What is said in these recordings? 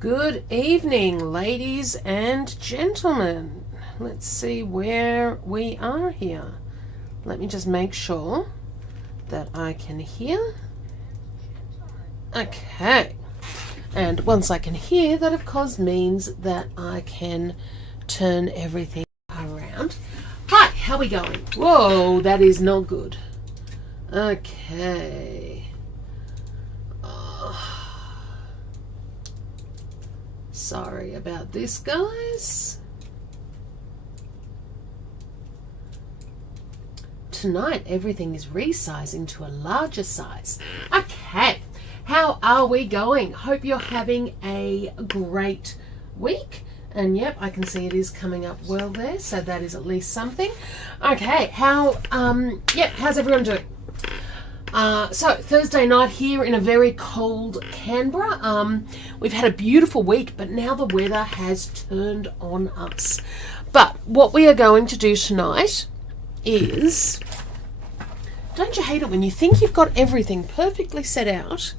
Good evening, ladies and gentlemen. Let's see where we are here. Let me just make sure that I can hear. Okay. And once I can hear, that of course means that I can turn everything around. Hi, how are we going? Whoa, that is not good. Okay. Sorry about this, guys. Tonight, everything is resizing to a larger size. Okay, how are we going? Hope you're having a great week. And yep, I can see it is coming up well there, so that is at least something. Okay, how's everyone doing? So Thursday night here in a very cold Canberra. We've had a beautiful week, but now the weather has turned on us. But what we are going to do tonight is, don't you hate it when you think you've got everything perfectly set out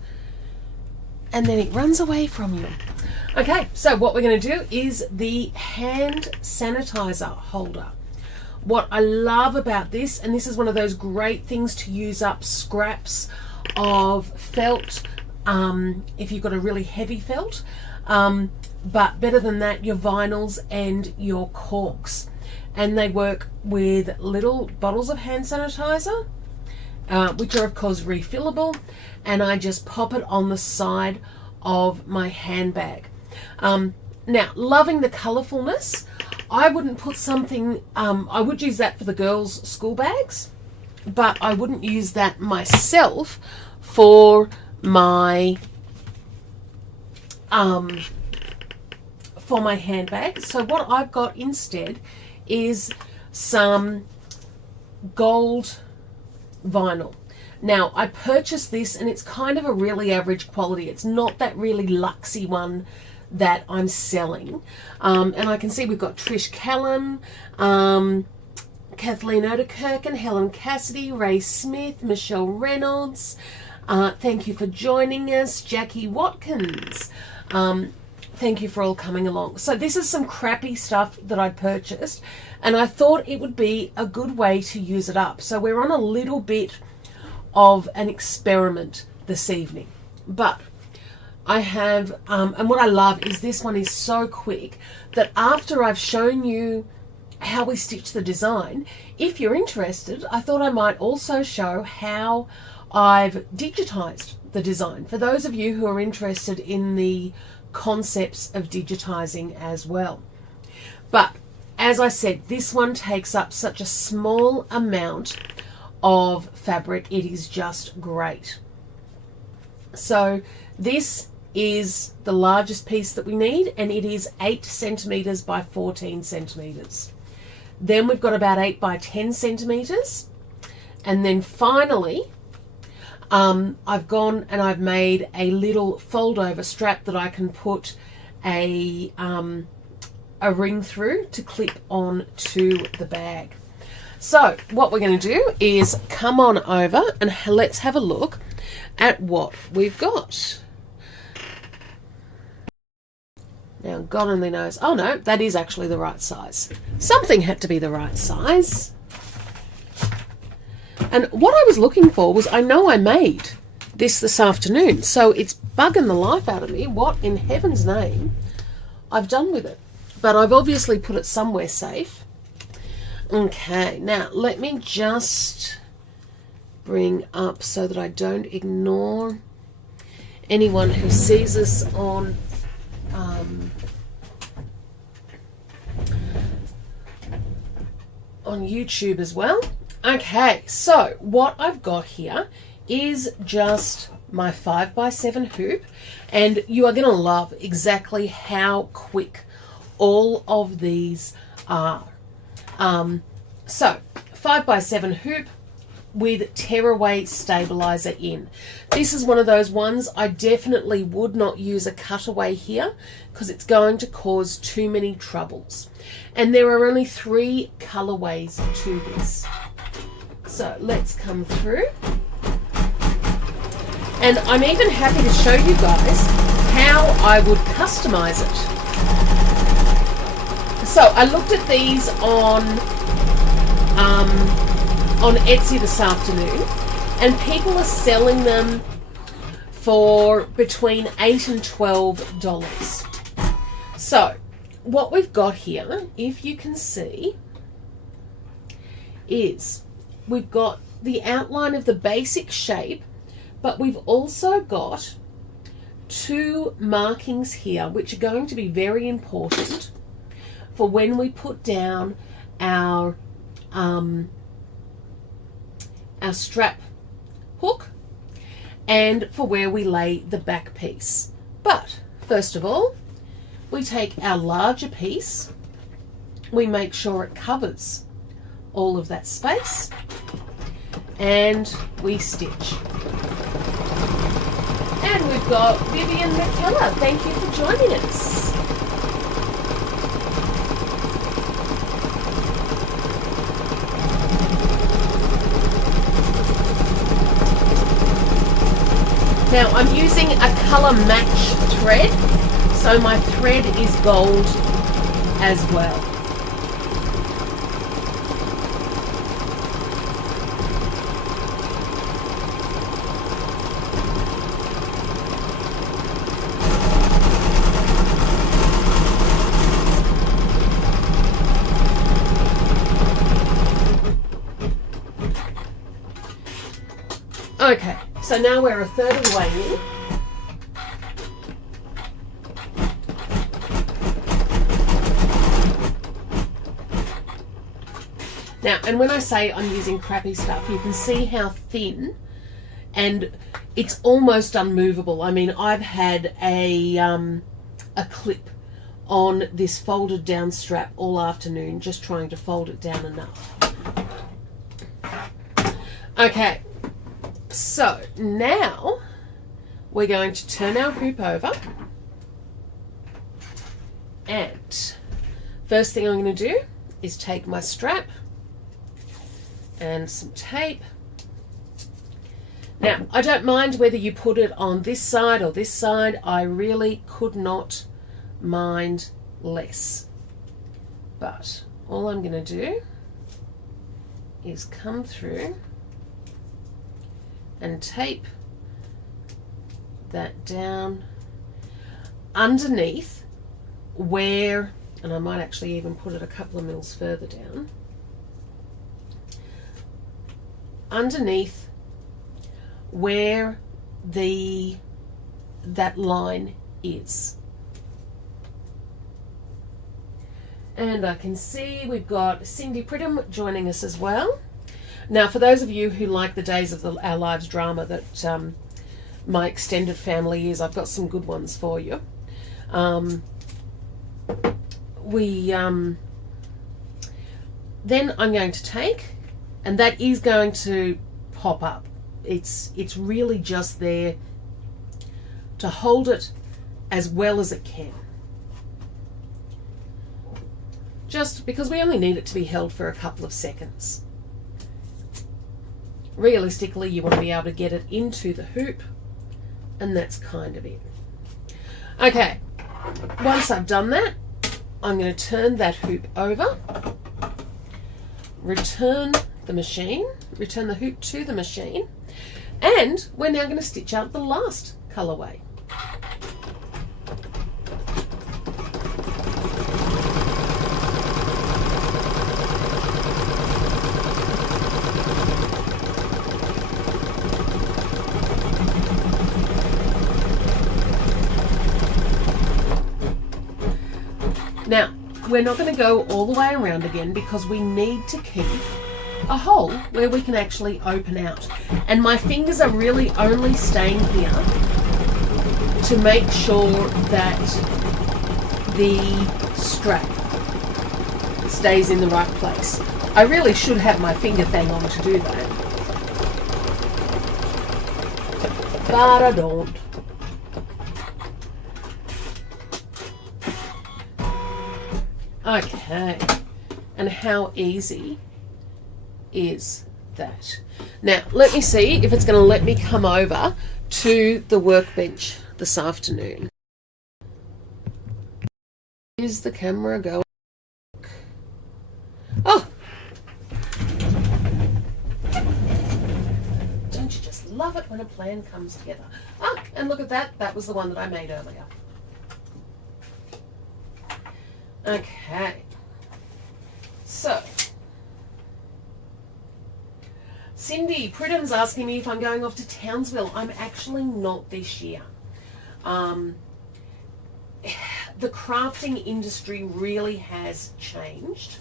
and then it runs away from you? Okay, so what we're going to do is the hand sanitizer holder. What I love about this, and this is one of those great things to use up scraps of felt, if you've got a really heavy felt, but better than that, your vinyls and your corks. And they work with little bottles of hand sanitizer, which are of course refillable, and I just pop it on the side of my handbag. Now, loving the colourfulness. I wouldn't put something, I would use that for the girls' school bags, but I wouldn't use that myself for my handbag. So what I've got instead is some gold vinyl. Now, I purchased this and it's kind of a really average quality. It's not that really luxy one that I'm selling. And I can see we've got Trish Callan, Kathleen Odekirk, Helen Cassidy, Ray Smith, Michelle Reynolds. Thank you for joining us. Jackie Watkins. Thank you for all coming along. So this is some crappy stuff that I purchased, and I thought it would be a good way to use it up. So we're on a little bit of an experiment this evening. But I have, and what I love is this one is so quick that after I've shown you how we stitch the design, if you're interested, I thought I might also show how I've digitized the design for those of you who are interested in the concepts of digitizing as well. But as I said, this one takes up such a small amount of fabric, it is just great. So this is the largest piece that we need, and it is 8 centimeters by 14 centimeters. Then we've got about 8 by 10 centimeters, and then finally I've gone and I've made a little fold over strap that I can put a ring through to clip on to the bag. So what we're going to do is come on over and let's have a look at what we've got. Now, God only knows. Oh no, that is actually the right size. Something had to be the right size. And what I was looking for was, I know I made this afternoon, so it's bugging the life out of me what in heaven's name I've done with it. But I've obviously put it somewhere safe. Okay, now let me just bring up so that I don't ignore anyone who sees us on YouTube as well. Okay, so what I've got here is just my 5x7 hoop, and you are going to love exactly how quick all of these are. So 5x7 hoop with tearaway stabilizer in. This is one of those ones I definitely would not use a cutaway here because it's going to cause too many troubles. And there are only 3 colorways to this. So let's come through. And I'm even happy to show you guys how I would customize it. So I looked at these on Etsy this afternoon, and people are selling them for between $8 and $12. So what we've got here, if you can see, is we've got the outline of the basic shape, but we've also got 2 markings here which are going to be very important for when we put down our strap hook and for where we lay the back piece. But first of all, we take our larger piece, we make sure it covers all of that space, and we stitch. And we've got Vivian McKellar. Thank you for joining us. Now I'm using a colour match thread, so my thread is gold as well. Okay, so now we're a third of the way in. Now, and when I say I'm using crappy stuff, you can see how thin, and it's almost unmovable. I mean, I've had a clip on this folded down strap all afternoon, just trying to fold it down enough. Okay. So now we're going to turn our hoop over, and first thing I'm going to do is take my strap and some tape. Now I don't mind whether you put it on this side or this side. I really could not mind less, but all I'm going to do is come through and tape that down underneath where, and I might actually even put it a couple of mils further down, underneath where that line is. And I can see we've got Cindy Pridham joining us as well. Now, for those of you who like the Days of Our Lives drama that my extended family is, I've got some good ones for you. Then I'm going to take, and that is going to pop up. It's really just there to hold it as well as it can. Just because we only need it to be held for a couple of seconds. Realistically, you want to be able to get it into the hoop, and that's kind of it. Okay, once I've done that, I'm going to turn that hoop over, return the hoop to the machine, and we're now going to stitch out the last colourway. Now, we're not going to go all the way around again because we need to keep a hole where we can actually open out. And my fingers are really only staying here to make sure that the strap stays in the right place. I really should have my finger thing on to do that, but I don't. Okay, and how easy is that? Now, let me see if it's going to let me come over to the workbench this afternoon. Is the camera going? Oh! Don't you just love it when a plan comes together? Oh, and look at that. That was the one that I made earlier. Okay. So, Cindy Pridham's asking me if I'm going off to Townsville. I'm actually not this year. The crafting industry really has changed,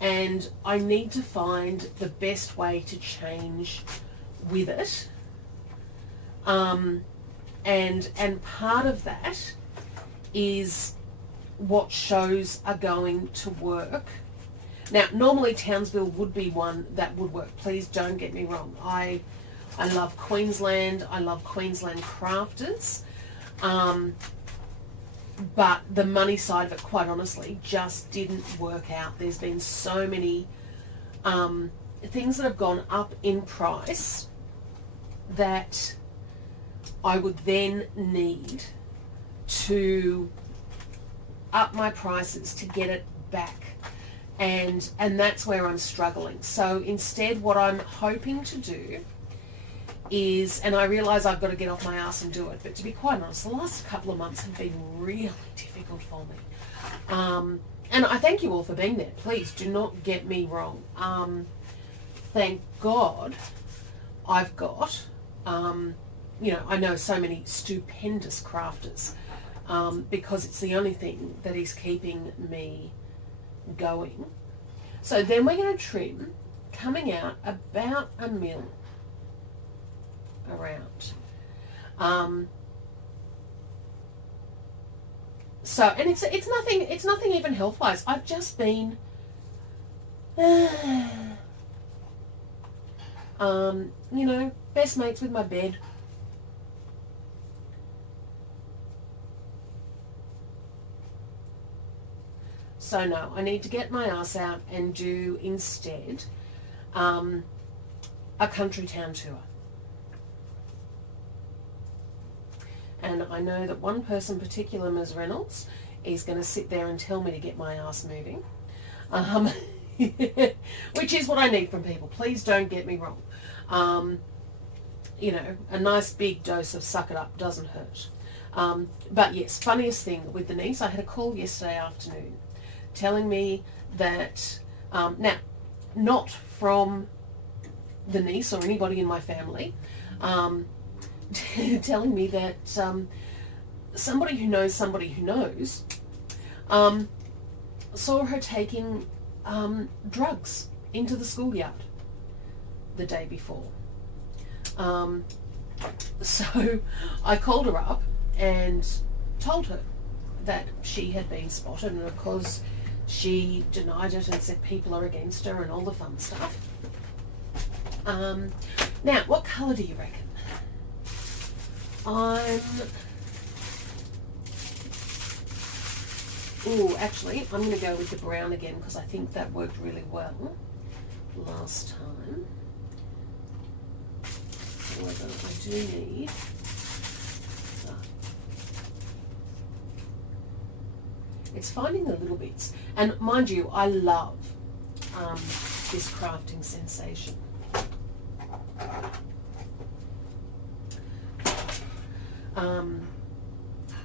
and I need to find the best way to change with it. And part of that is what shows are going to work. Now, normally Townsville would be one that would work. Please don't get me wrong. I love Queensland. I love Queensland crafters. But the money side of it, quite honestly, just didn't work out. There's been so many things that have gone up in price that I would then need to up my prices to get it back. And that's where I'm struggling. So instead, what I'm hoping to do is, and I realise I've got to get off my ass and do it, but to be quite honest, the last couple of months have been really difficult for me. And I thank you all for being there. Please do not get me wrong. Thank God I've got, I know so many stupendous crafters, because it's the only thing that is keeping me going. So then we're going to trim, coming out about a mil around. So, and it's nothing even health wise. I've just been best mates with my bed. So no, I need to get my ass out and do instead a country town tour. And I know that one person, particular Ms. Reynolds, is going to sit there and tell me to get my ass moving, which is what I need from people. Please don't get me wrong. A nice big dose of suck it up doesn't hurt. But yes, funniest thing with the niece, I had a call yesterday afternoon telling me that, now, not from the niece or anybody in my family, telling me that somebody who knows saw her taking drugs into the schoolyard the day before. So I called her up and told her that she had been spotted, and of course she denied it and said people are against her and all the fun stuff. Now, what colour do you reckon? Actually, I'm going to go with the brown again because I think that worked really well last time. However, I do need... It's finding the little bits. And mind you, I love this crafting sensation.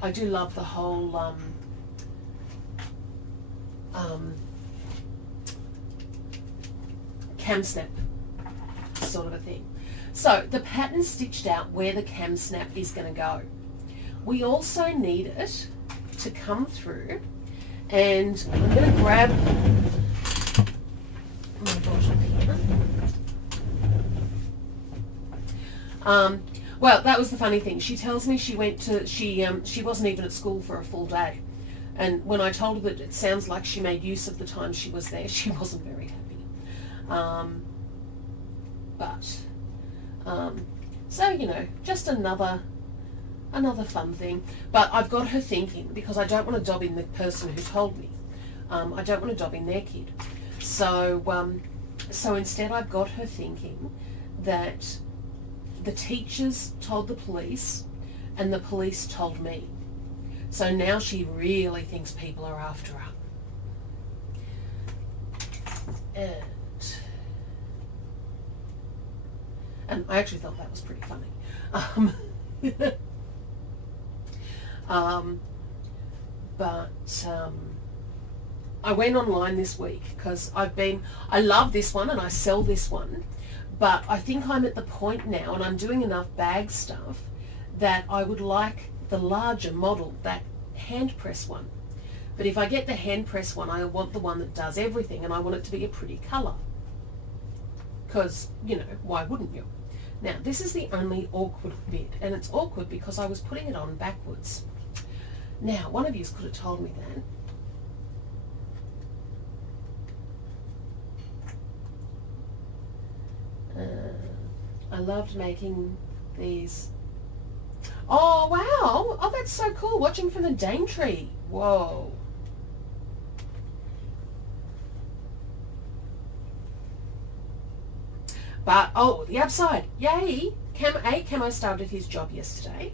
I do love the whole cam snap sort of a thing. So the pattern stitched out where the cam snap is going to go. We also need it to come through, and I'm going to grab my bottle here. Well, that was the funny thing. She tells me she wasn't even at school for a full day. And when I told her that it sounds like she made use of the time she was there, she wasn't very happy. So, just another fun thing. But I've got her thinking, because I don't want to dob in the person who told me. I don't want to dob in their kid. So instead I've got her thinking that the teachers told the police and the police told me. So now she really thinks people are after her. And I actually thought that was pretty funny. I went online this week because I love this one and I sell this one, but I think I'm at the point now, and I'm doing enough bag stuff, that I would like the larger model, that hand press one. But if I get the hand press one, I want the one that does everything, and I want it to be a pretty colour. Because, you know, why wouldn't you? Now, this is the only awkward bit, and it's awkward because I was putting it on backwards. Now, one of you could have told me that. I loved making these. Oh, wow. Oh, that's so cool. Watching from the Daintree. Whoa. But, oh, the upside. Yay. Camo started his job yesterday.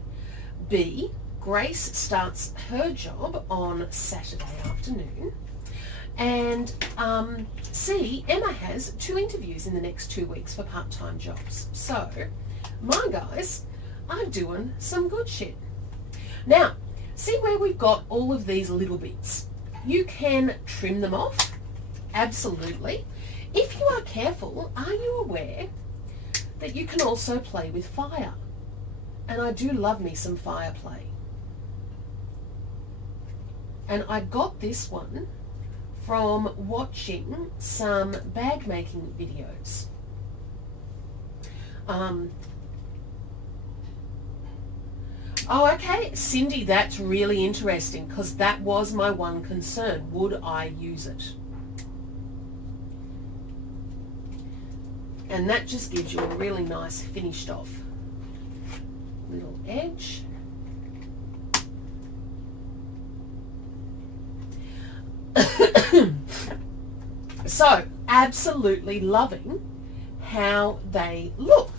B, Grace starts her job on Saturday afternoon. And C, Emma has 2 interviews in the next 2 weeks for part-time jobs. So, my guys are doing some good shit. Now, see where we've got all of these little bits. You can trim them off, absolutely. If you are careful, are you aware that you can also play with fire? And I do love me some fire play. And I got this one from watching some bag making videos. Oh, okay, Cindy, that's really interesting because that was my one concern. Would I use it? And that just gives you a really nice finished off little edge. So, absolutely loving how they look.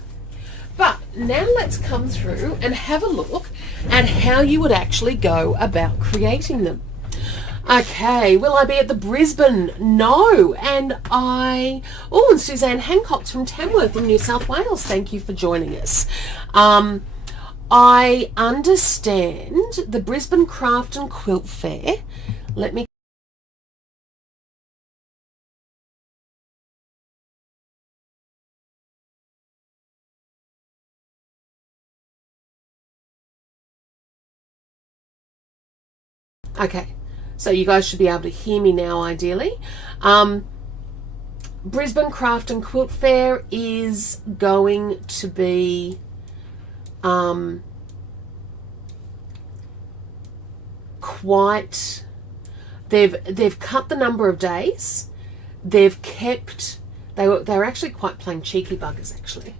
But now let's come through and have a look at how you would actually go about creating them. Okay, will I be at the Brisbane? No. And and Suzanne Hancock's from Tamworth in New South Wales. Thank you for joining us. I understand the Brisbane Craft and Quilt Fair. Let me Okay, so you guys should be able to hear me now, ideally. Brisbane Craft and Quilt Fair is going to be quite. They've cut the number of days. They've kept. They were actually quite playing cheeky buggers, actually.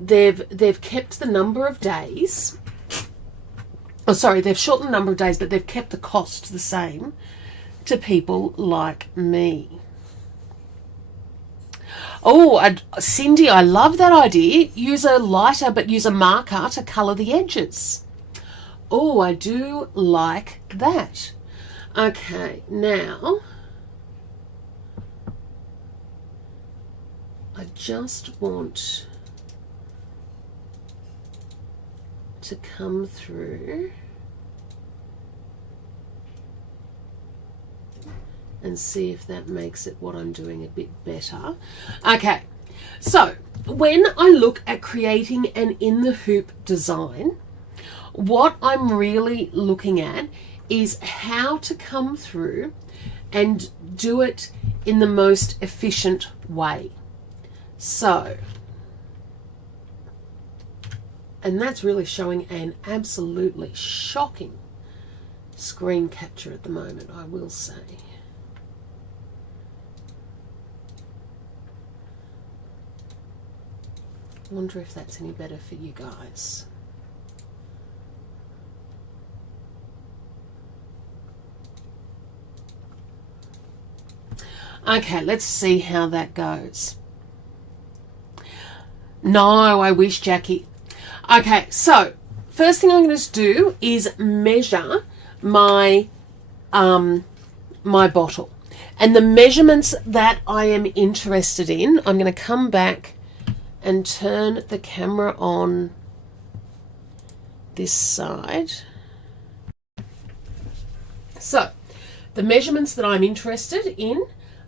They've kept the number of days. Oh, sorry, they've shortened the number of days, but they've kept the cost the same to people like me. Oh, Cindy, I love that idea. Use a lighter, but use a marker to colour the edges. Oh, I do like that. Okay, now I just want to come through and see if that makes it what I'm doing a bit better. Okay, so when I look at creating an in the hoop design, what I'm really looking at is how to come through and do it in the most efficient way. So, and that's really showing an absolutely shocking screen capture at the moment, I will say. I wonder if that's any better for you guys. Okay, let's see how that goes. No, I wish, Jackie. Okay, so first thing I'm going to do is measure my my bottle. And the measurements that I am interested in, I'm going to come back and turn the camera on this side. So, the measurements that I'm interested in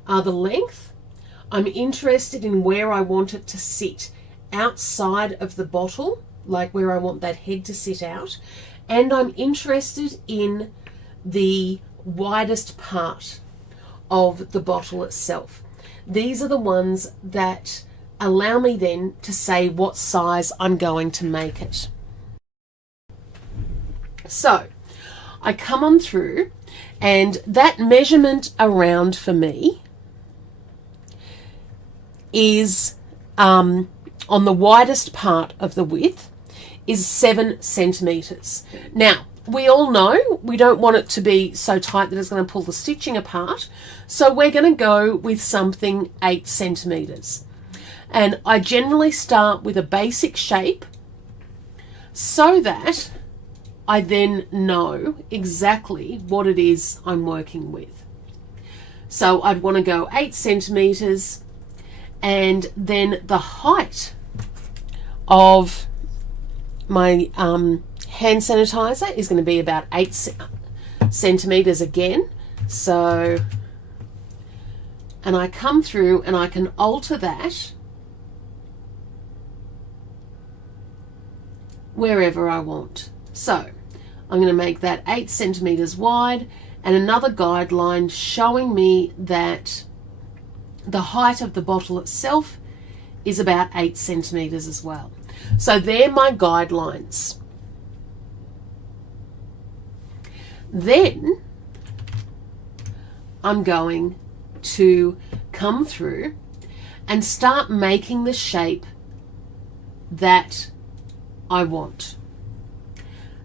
are the length. I'm interested in where I want it to sit outside of the bottle, like where I want that head to sit out. And I'm interested in the widest part of the bottle itself. These are the ones that allow me then to say what size I'm going to make it. So I come on through, and that measurement around for me is on the widest part of the width is 7 centimeters. Now, we all know we don't want it to be so tight that it's going to pull the stitching apart. So we're going to go with something 8 centimeters. And I generally start with a basic shape so that I then know exactly what it is I'm working with. So I'd want to go 8 centimeters, and then the height of my hand sanitizer is going to be about 8 centimeters again. So, and I come through and I can alter that wherever I want. So I'm going to make that 8 centimeters wide, and another guideline showing me that the height of the bottle itself is about 8 centimeters as well. So they're my guidelines. Then I'm going to come through and start making the shape that I want.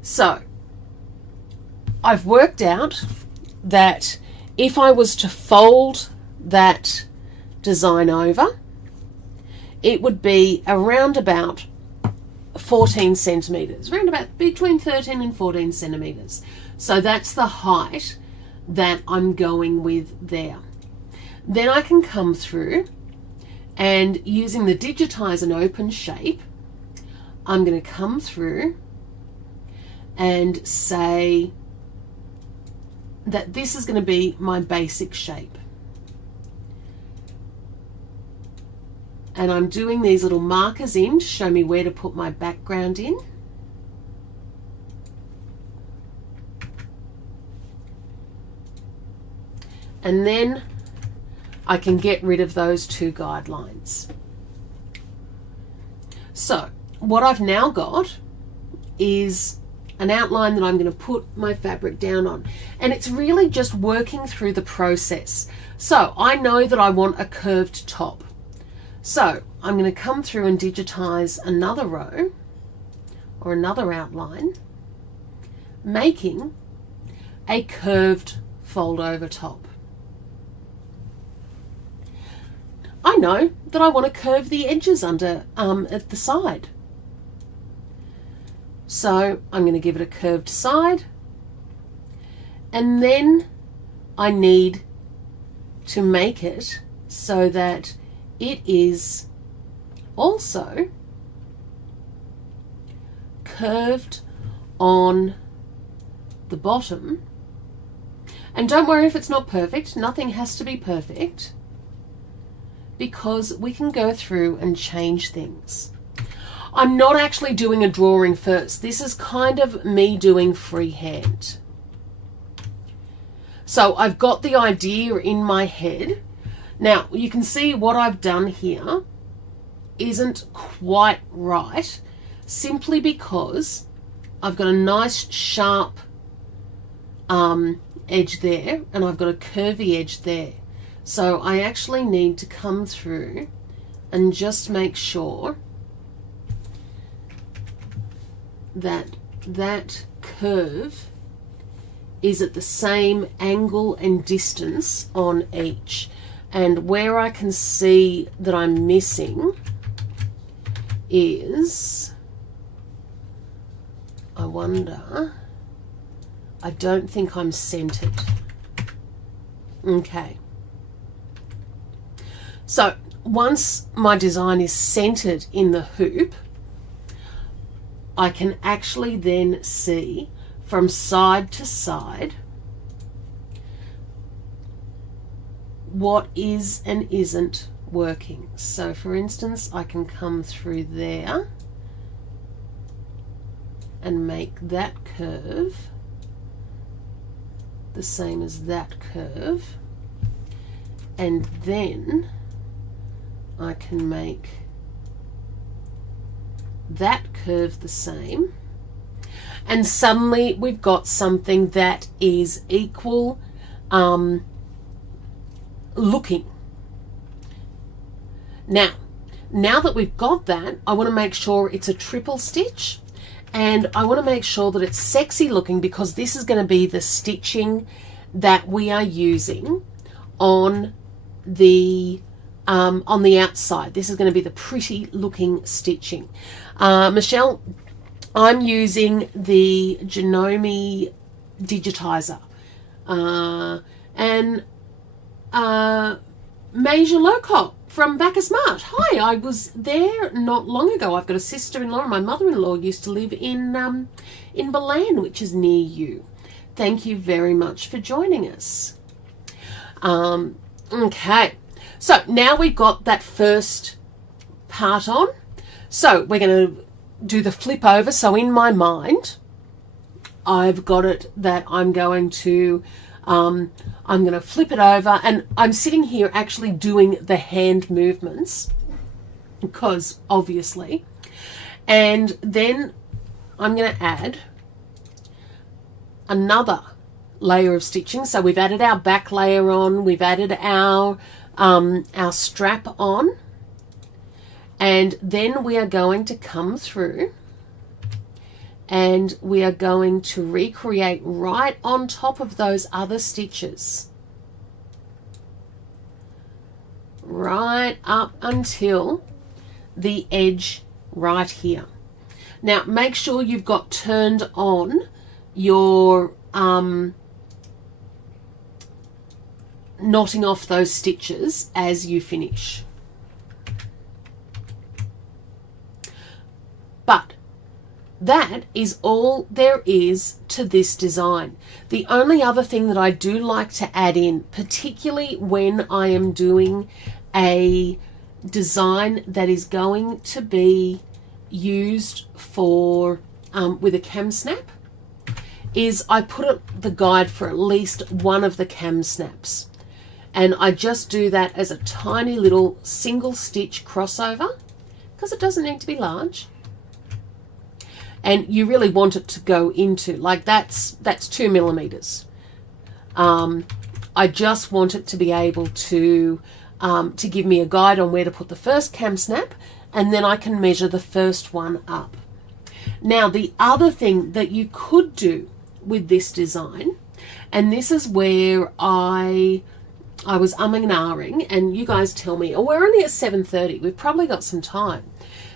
So I've worked out that if I was to fold that design over, it would be around about 14 centimeters, around about between 13 and 14 centimeters. So that's the height that I'm going with there. Then I can come through and using the digitize and open shape, I'm going to come through and say that this is going to be my basic shape. And I'm doing these little markers in to show me where to put my background in. And then I can get rid of those 2 guidelines. So what I've now got is an outline that I'm going to put my fabric down on. And it's really just working through the process. So I know that I want a curved top. So I'm going to come through and digitize another row or another outline, making a curved fold over top. I know that I want to curve the edges under at the side. So I'm going to give it a curved side, and then I need to make it so that it is also curved on the bottom. And don't worry if it's not perfect, nothing has to be perfect, because we can go through and change things. I'm not actually doing a drawing first. This is kind of me doing freehand. So I've got the idea in my head. Now you can see what I've done here isn't quite right, simply because I've got a nice sharp edge there, and I've got a curvy edge there. So I actually need to come through and just make sure that that curve is at the same angle and distance on each. And where I can see that I'm missing is I wonder, I don't think I'm centered. Okay. So once my design is centered in the hoop, I can actually then see from side to side what is and isn't working. So for instance, I can come through there and make that curve the same as that curve, and then I can make that curve the same, and suddenly we've got something that is equal looking. Now that we've got that, I want to make sure it's a triple stitch, and I want to make sure that it's sexy looking, because this is going to be the stitching that we are using on the outside. This is going to be the pretty looking stitching. Michelle, I'm using the Janome digitizer, and Major Locock from Bacchus Mart. Hi, I was there not long ago. I've got a sister-in-law, and my mother-in-law used to live in Belen, which is near you. Thank you very much for joining us. Okay, so now we've got that first part on. So we're going to do the flip over. So in my mind, I've got it that I'm going to flip it over, and I'm sitting here actually doing the hand movements, because obviously, and then I'm going to add another layer of stitching. So we've added our back layer on, we've added our strap on, and then we are going to come through and we are going to recreate right on top of those other stitches, right up until the edge right here. Now make sure you've got turned on your knotting off those stitches as you finish. But that is all there is to this design. The only other thing that I do like to add in, particularly when I am doing a design that is going to be used for with a cam snap, is I put the guide for at least one of the cam snaps, and I just do that as a tiny little single stitch crossover, because it doesn't need to be large. And you really want it to go into, like, that's 2 millimeters. I just want it to be able to give me a guide on where to put the first cam snap, and then I can measure the first one up. Now, the other thing that you could do with this design, and this is where I was umming and ahhing, and you guys tell me, oh, we're only at 7:30, we've probably got some time,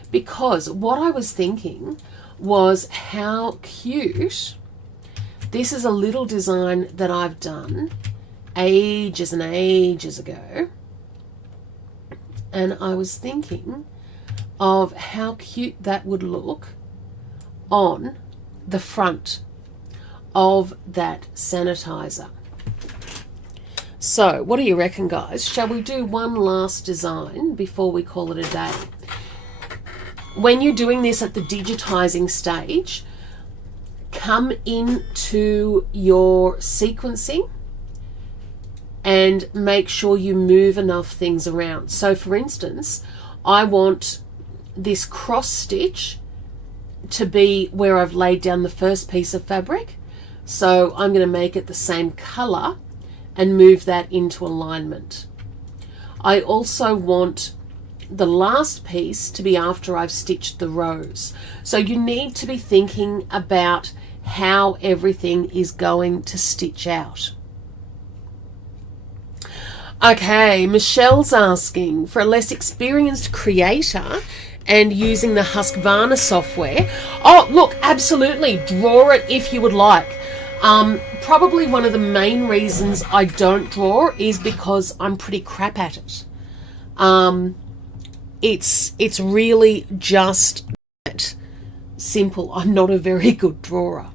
because what I was thinking was how cute. This is a little design that I've done ages and ages ago, and I was thinking of how cute that would look on the front of that sanitizer. So what do you reckon, guys? Shall we do one last design before we call it a day? When you're doing this at the digitizing stage, come into your sequencing and make sure you move enough things around. So for instance, I want this cross stitch to be where I've laid down the first piece of fabric. So I'm going to make it the same color and move that into alignment. I also want the last piece to be after I've stitched the rows. So you need to be thinking about how everything is going to stitch out. Okay, Michelle's asking, for a less experienced creator, and using the Husqvarna software. Oh, look, absolutely, draw it if you would like. Probably one of the main reasons I don't draw is because I'm pretty crap at it. It's really just that simple. I'm not a very good drawer.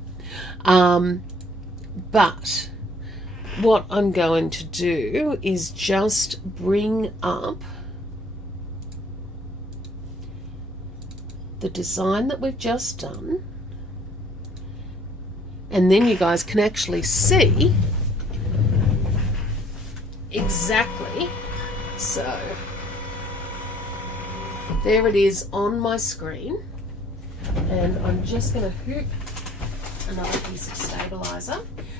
But what I'm going to do is just bring up the design that we've just done, and then you guys can actually see exactly. So there it is on my screen, and I'm just going to hoop another piece of stabilizer.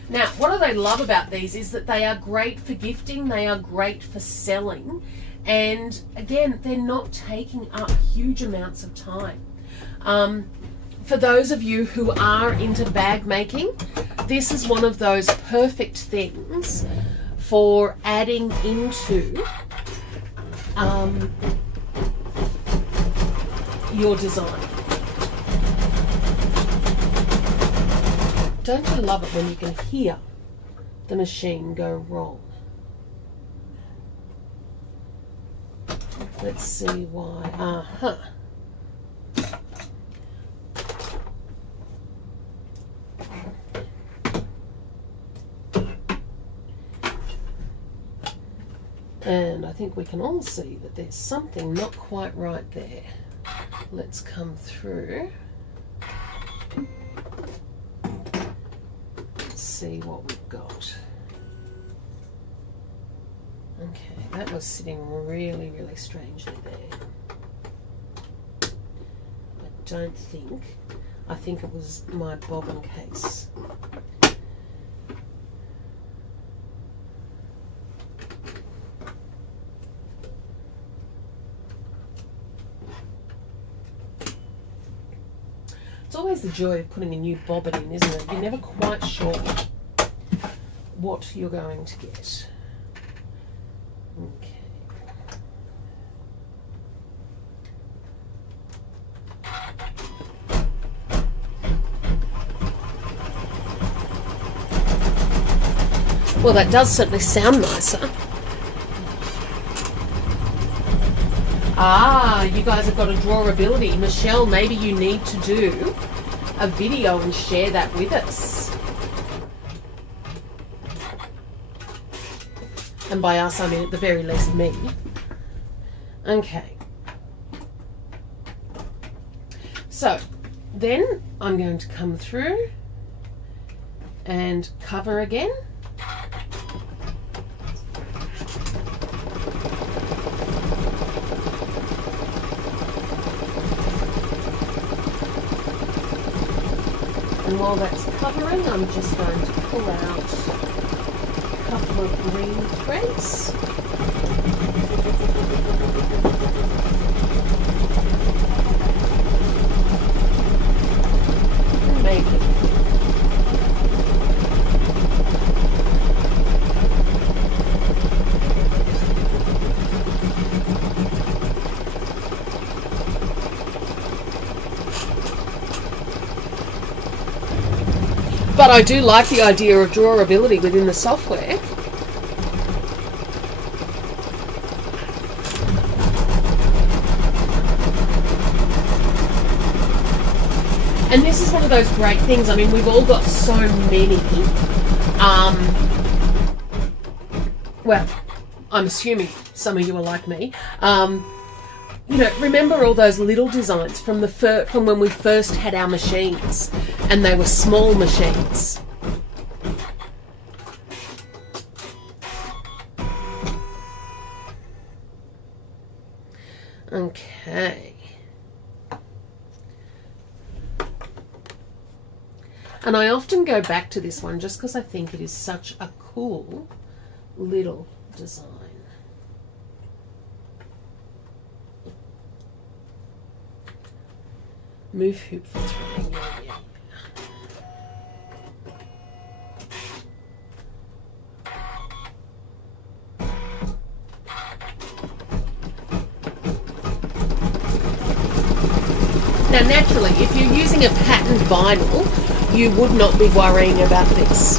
Now, what I love about these is that they are great for gifting, they are great for selling, and again, they're not taking up huge amounts of time. For those of you who are into bag making, this is one of those perfect things for adding into your design. Don't you love it when you can hear the machine go wrong? Let's see why. And I think we can all see that there's something not quite right there. Let's come through. Let's see what we've got. Okay, that was sitting really, really strangely there. I think it was my bobbin case. It's always the joy of putting a new bobbin in, isn't it? You're never quite sure what you're going to get. Okay. Well, that does certainly sound nicer. Ah, you guys have got a drawability. Michelle, maybe you need to do a video and share that with us. And by us, I mean at the very least me. Okay. So, then I'm going to come through and cover again. And while that's covering, I'm just going to pull out a couple of green threads. And maybe but I do like the idea of drawability within the software. And this is one of those great things. I mean, we've all got so many. Well, I'm assuming some of you are like me. You know, remember all those little designs from from when we first had our machines, and they were small machines. Okay. And I often go back to this one just because I think it is such a cool little design. Move hoop for threading. Yeah. Now naturally, if you're using a patterned vinyl, you would not be worrying about this.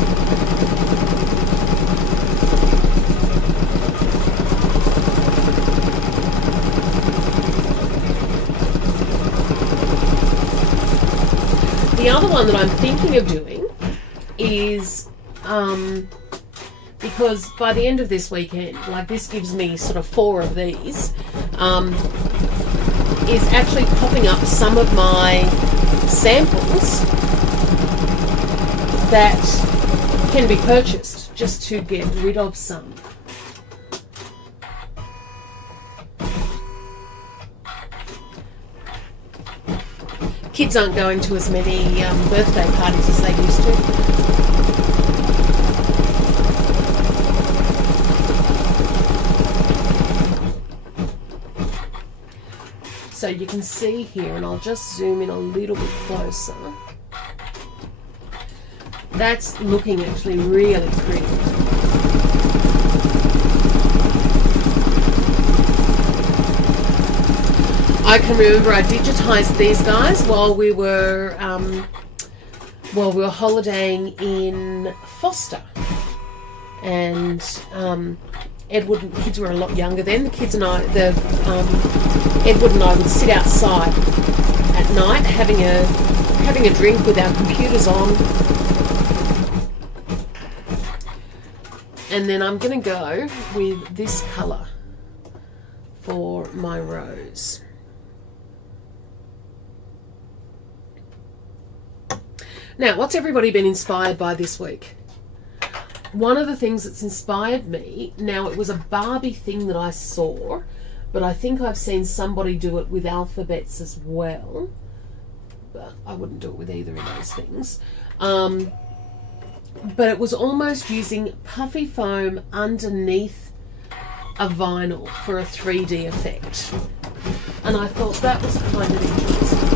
The other one that I'm thinking of doing is, because by the end of this weekend, like this gives me sort of 4 of these, is actually popping up some of my samples that can be purchased just to get rid of some. Kids aren't going to as many birthday parties as they used to. So you can see here, and I'll just zoom in a little bit closer. That's looking actually really pretty. I can remember I digitized these guys while we were holidaying in Foster, and Edward and the kids were a lot younger then. The kids and I, Edward and I would sit outside at night having a drink with our computers on, and then I'm going to go with this colour for my rose. Now, what's everybody been inspired by this week? One of the things that's inspired me, now it was a Barbie thing that I saw, but I think I've seen somebody do it with alphabets as well, but I wouldn't do it with either of those things. But it was almost using puffy foam underneath a vinyl for a 3D effect. And I thought that was kind of interesting.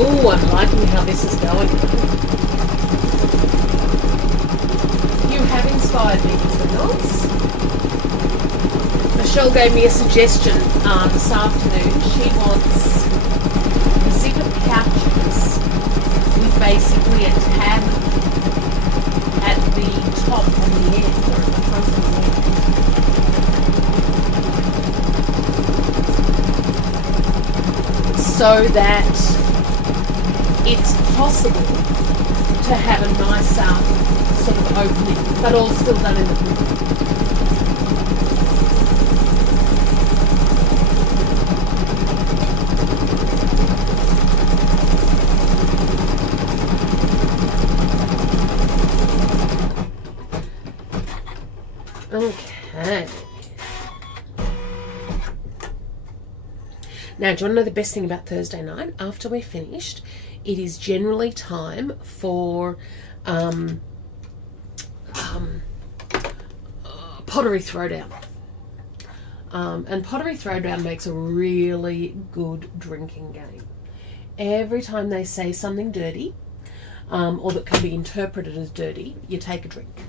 Oh, I'm liking how this is going. You have inspired me, Mr. Knowles. Michelle gave me a suggestion this afternoon. She wants zipper pouches with basically a tab at the top and the end, or at the front and the end, so that it's possible to have a nicer sort of opening, but all still done in the middle. Okay. Now, do you want to know the best thing about Thursday night? After we're finished, it is generally time for pottery throwdown. And pottery throwdown makes a really good drinking game. Every time they say something dirty, or that can be interpreted as dirty, you take a drink.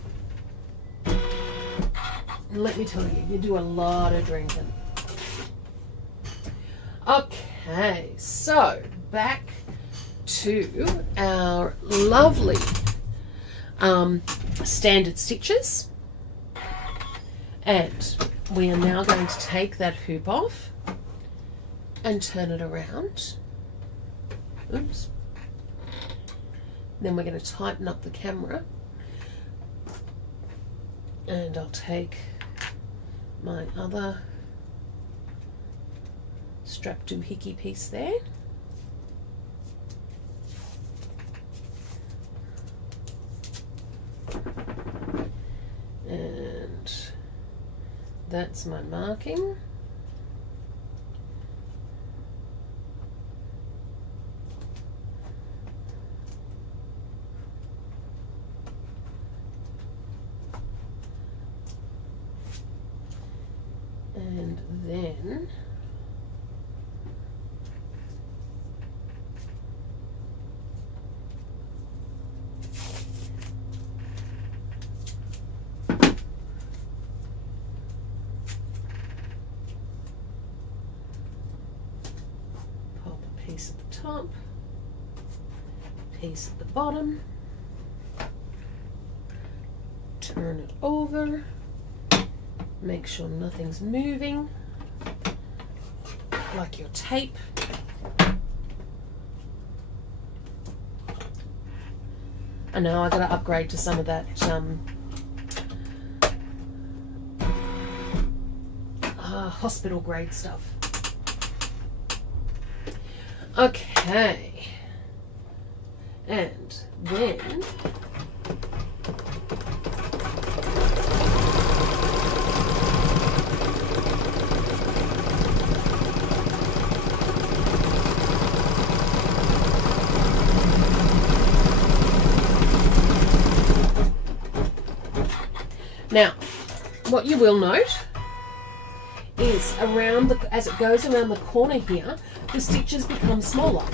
And let me tell you, you do a lot of drinking. Okay, so back to our lovely standard stitches, and we are now going to take that hoop off and turn it around. Oops. Then we're going to tighten up the camera, and I'll take my other strap doohickey piece there. And that's my marking. And then pop a piece at the top, piece at the bottom, turn it over. Make sure nothing's moving, like your tape. I know I got to upgrade to some of that hospital grade stuff. Okay, and then now, what you will note is as it goes around the corner here, the stitches become smaller.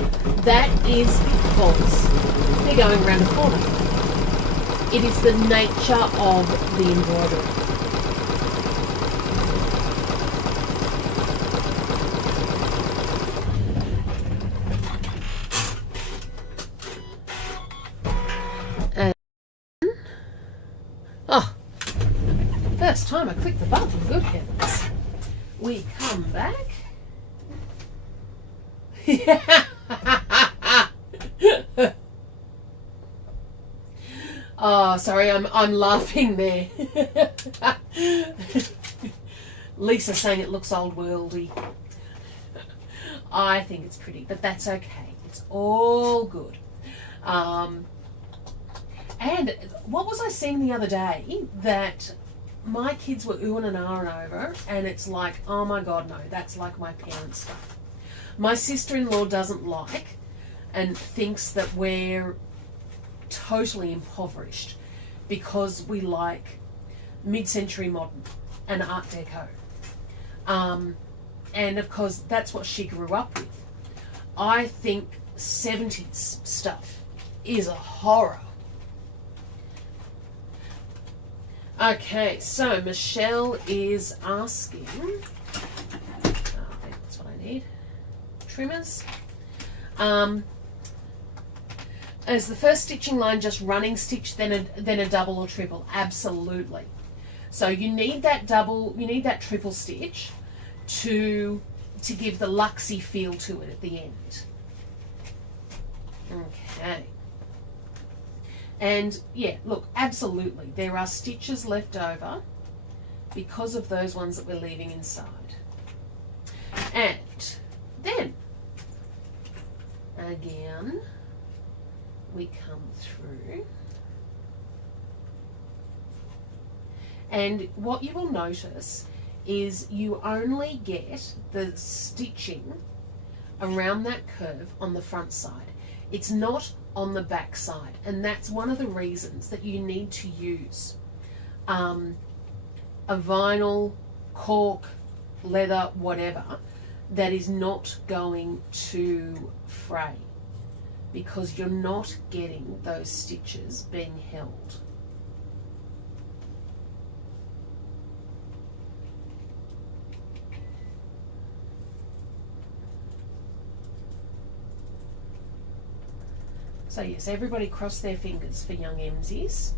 That is because they're going around a corner. It is the nature of the embroidery. First time I clicked the button, good heavens. We come back. Oh, sorry, I'm laughing there. Lisa saying it looks old worldy. I think it's pretty, but that's okay. It's all good. And what was I seeing the other day that my kids were oohing and ahhing over, and it's like, oh my God, no, that's like my parents' stuff. My sister-in-law doesn't like and thinks that we're totally impoverished because we like mid-century modern and Art Deco. And of course, that's what she grew up with. I think 70s stuff is a horror. Okay, so Michelle is asking, that's what I need, trimmers. Is the first stitching line just running stitch, then a double or triple? Absolutely. So you need that triple stitch to give the luxy feel to it at the end. Okay. And yeah, look, absolutely, there are stitches left over because of those ones that we're leaving inside. And then, again, we come through. And what you will notice is you only get the stitching around that curve on the front side. It's not on the back side, and that's one of the reasons that you need to use a vinyl, cork, leather, whatever, that is not going to fray, because you're not getting those stitches being held. So yes, everybody cross their fingers for young Emsies.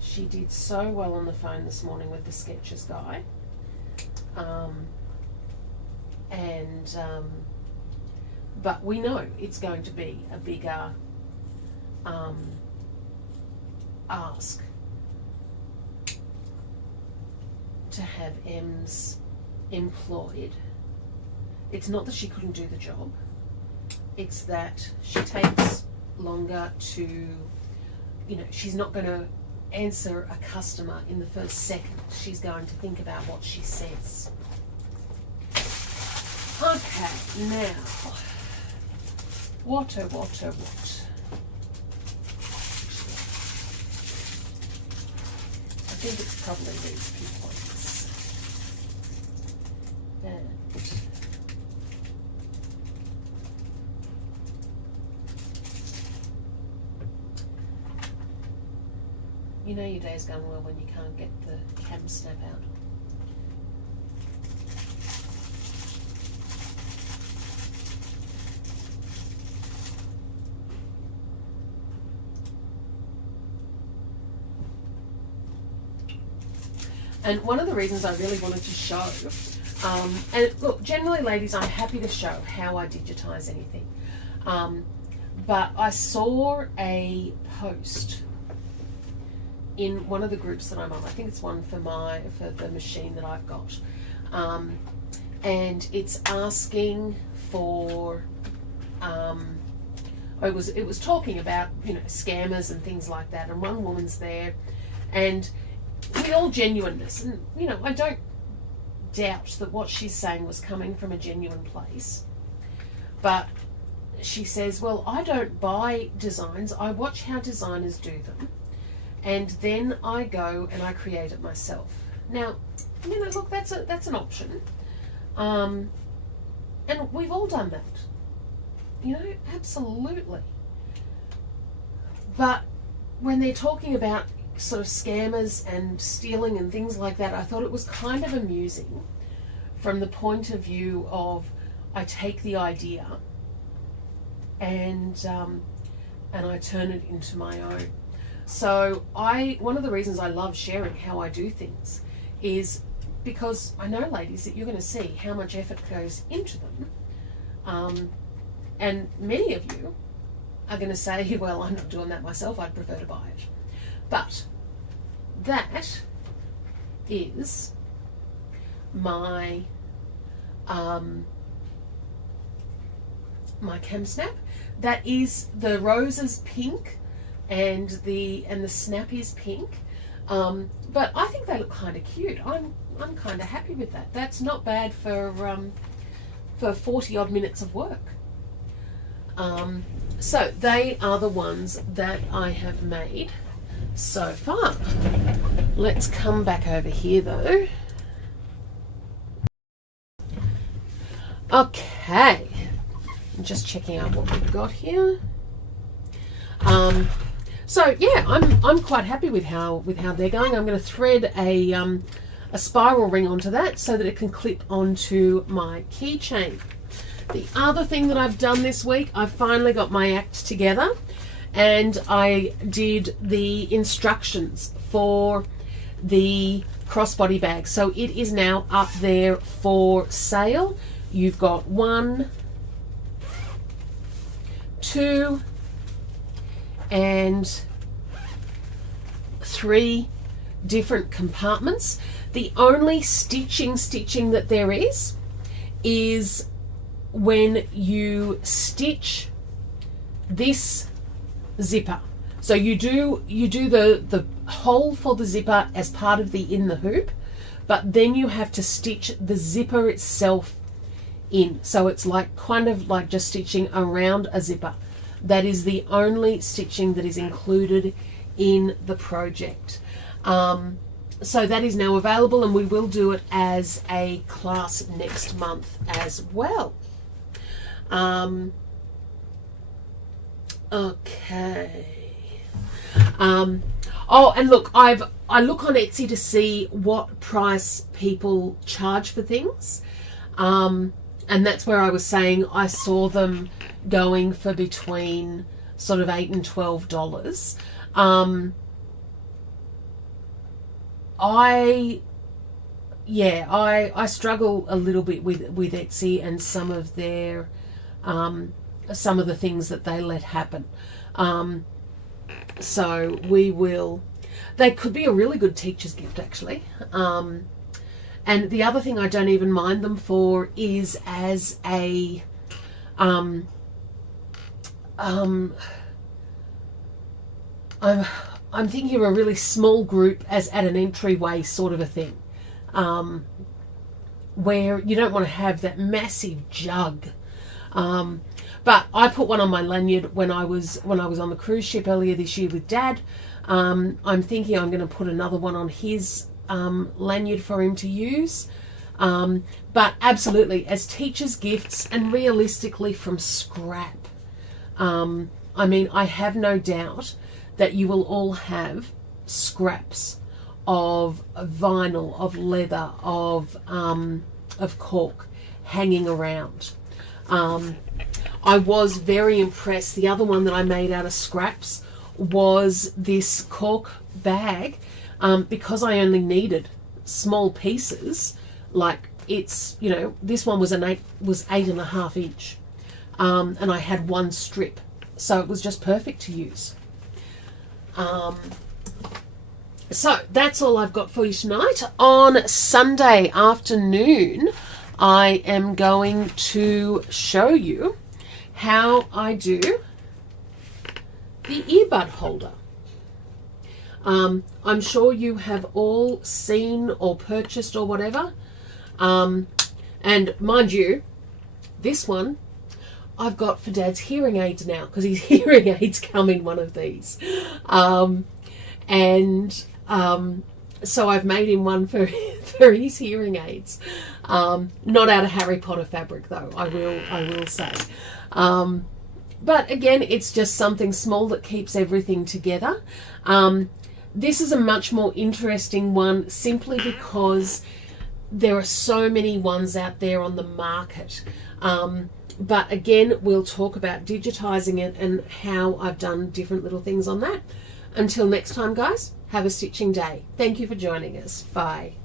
She did so well on the phone this morning with the Sketches guy. But we know it's going to be a bigger ask. to have Ems employed, it's not that she couldn't do the job, it's that she takes longer to, you know, she's not going to answer a customer in the first second. She's going to think about what she says. Okay, now, what? I think it's probably these few points. And you know your day's going well when you can't get the cam snap out. And one of the reasons I really wanted to show, and look, generally ladies, I'm happy to show how I digitize anything. But I saw a post in one of the groups that I'm on. I think it's one for the machine that I've got. And it's asking for, it was talking about, you know, scammers and things like that. And one woman's there, and with all genuineness, and you know, I don't doubt that what she's saying was coming from a genuine place, but she says, well, I don't buy designs, I watch how designers do them, and then I go and I create it myself. Now, you know, look, that's an option, and we've all done that, you know, absolutely. But when they're talking about sort of scammers and stealing and things like that, I thought it was kind of amusing from the point of view of, I take the idea and I turn it into my own. So one of the reasons I love sharing how I do things is because I know, ladies, that you're going to see how much effort goes into them, and many of you are going to say, well, I'm not doing that myself, I'd prefer to buy it. But that is my my cam snap. That is, the rose is pink and the snap is pink. But I think they look kind of cute. I'm kind of happy with that. That's not bad for 40 odd minutes of work. So they are the ones that I have made so far. Let's come back over here though. Okay, I'm just checking out what we've got here. So yeah, I'm quite happy with how they're going. I'm going to thread a spiral ring onto that so that it can clip onto my keychain. The other thing that I've done this week, I've finally got my act together, and I did the instructions for the crossbody bag. So it is now up there for sale. You've got 1, 2, and 3 different compartments. The only stitching that there is when you stitch this zipper. So you do the hole for the zipper as part of the in the hoop, but then you have to stitch the zipper itself in. So it's like kind of like just stitching around a zipper. That is the only stitching that is included in the project. So that is now available, and we will do it as a class next month as well. Okay. Oh, and look, I look on Etsy to see what price people charge for things. And that's where I was saying I saw them going for between sort of $8 and $12. I struggle a little bit with Etsy and some of their some of the things that they let happen. So they could be a really good teacher's gift actually. And the other thing I don't even mind them for is as a I'm thinking of a really small group as at an entryway sort of a thing, where you don't want to have that massive jug. But I put one on my lanyard when I was on the cruise ship earlier this year with Dad. I'm thinking I'm going to put another one on his lanyard for him to use. But absolutely, as teachers' gifts, and realistically from scrap. I mean, I have no doubt that you will all have scraps of vinyl, of leather, of cork hanging around. I was very impressed. The other one that I made out of scraps was this cork bag, because I only needed small pieces. Like, it's, you know, this one was 8.5 inch, and I had one strip, so it was just perfect to use. So that's all I've got for you tonight. On Sunday afternoon, I am going to show you how I do the earbud holder. I'm sure you have all seen or purchased or whatever. And mind you, this one I've got for Dad's hearing aids now, because his hearing aids come in one of these. So I've made him one for his hearing aids. Not out of Harry Potter fabric though, I will say. But again, it's just something small that keeps everything together. This is a much more interesting one simply because there are so many ones out there on the market. But again, we'll talk about digitizing it and how I've done different little things on that. Until next time, guys, have a stitching day. Thank you for joining us. Bye.